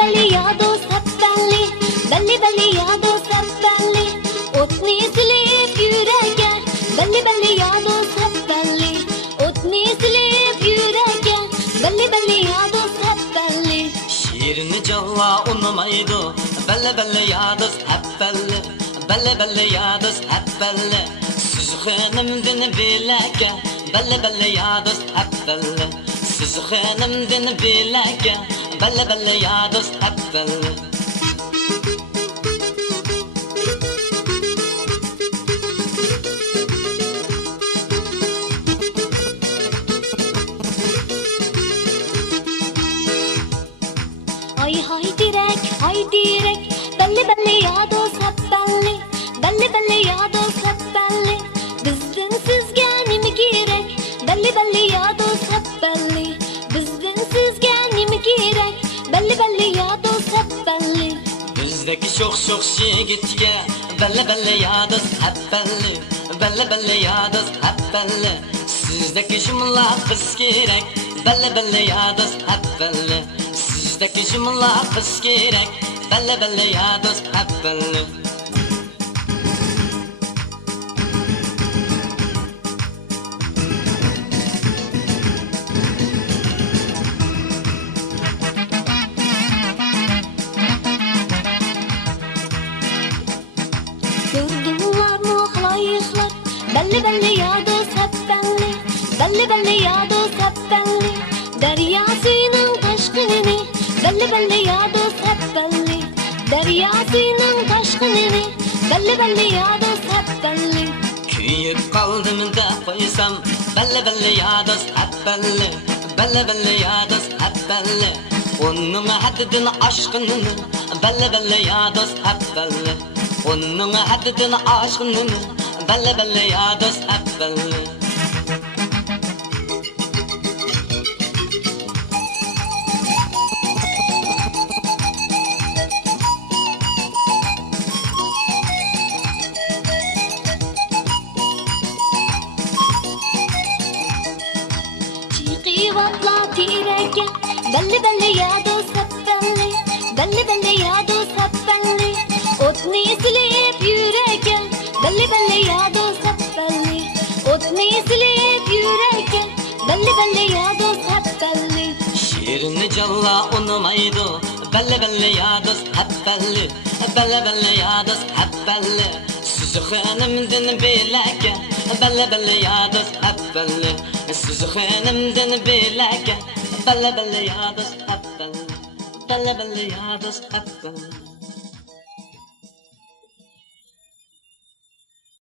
belli yado hep belli. Belli belli yado hep belli. Otni silip yürege. Belli belli yado hep belli. Otni silip yürege. Belli belli yado hep belli. Şiirini calla unumaydı. Belli belli yados hep belli. Belli belli yados hep belli. Siz hanımdın bileke. Belli belli yados hep belli. Siz hanımdın bileke. Belli belli yados hep belli. Hay direk, belli belli yados hep belli. Belli belli yados hep belli. Bizden sizge nimi gerek? Belli belli yados hep belli. Bizden sizge nimi gerek? Belli belli yados hep belli. Bizdeki çok yigitga belli belli yados hep belli. Belli belli yados hep belli. Sizdeki jumla biz gerek. Belli belli yados hep belli. Sizdeki jumla biz gerek. Belli belli yados hep belli. Gördüler mi halayıklar? Belli belli yados hep belli. Belli belli yados hep belli. Derya suyunun taşkınını. Belli belli yados hep belli. Derya suyunun taşkınını. Belli belli yados hep belli. Kuyup kaldım da koysam. Belli belli yados hep belli. Belli belli yados hep belli. Onun haddini aşkını. Belli belli yados hep belli. Onun haddini aşkını. Belli belli yados hep belli. Vatla tireke, belli belli yados hep belli. Belli belli yados hep belli. Otni silip yüreke, belli belli yados hep belli. Otni silip yüreke, belli belli yados hep belli. Şiirini calla unumaydı. Belli belli yados hep belli. Belli belli yados hep belli. Siz hanımdın bileke. Belli belli yados hep belli. Siz hanımdın bileke. Belli belli yados hep belli. Belli belli yados hep belli.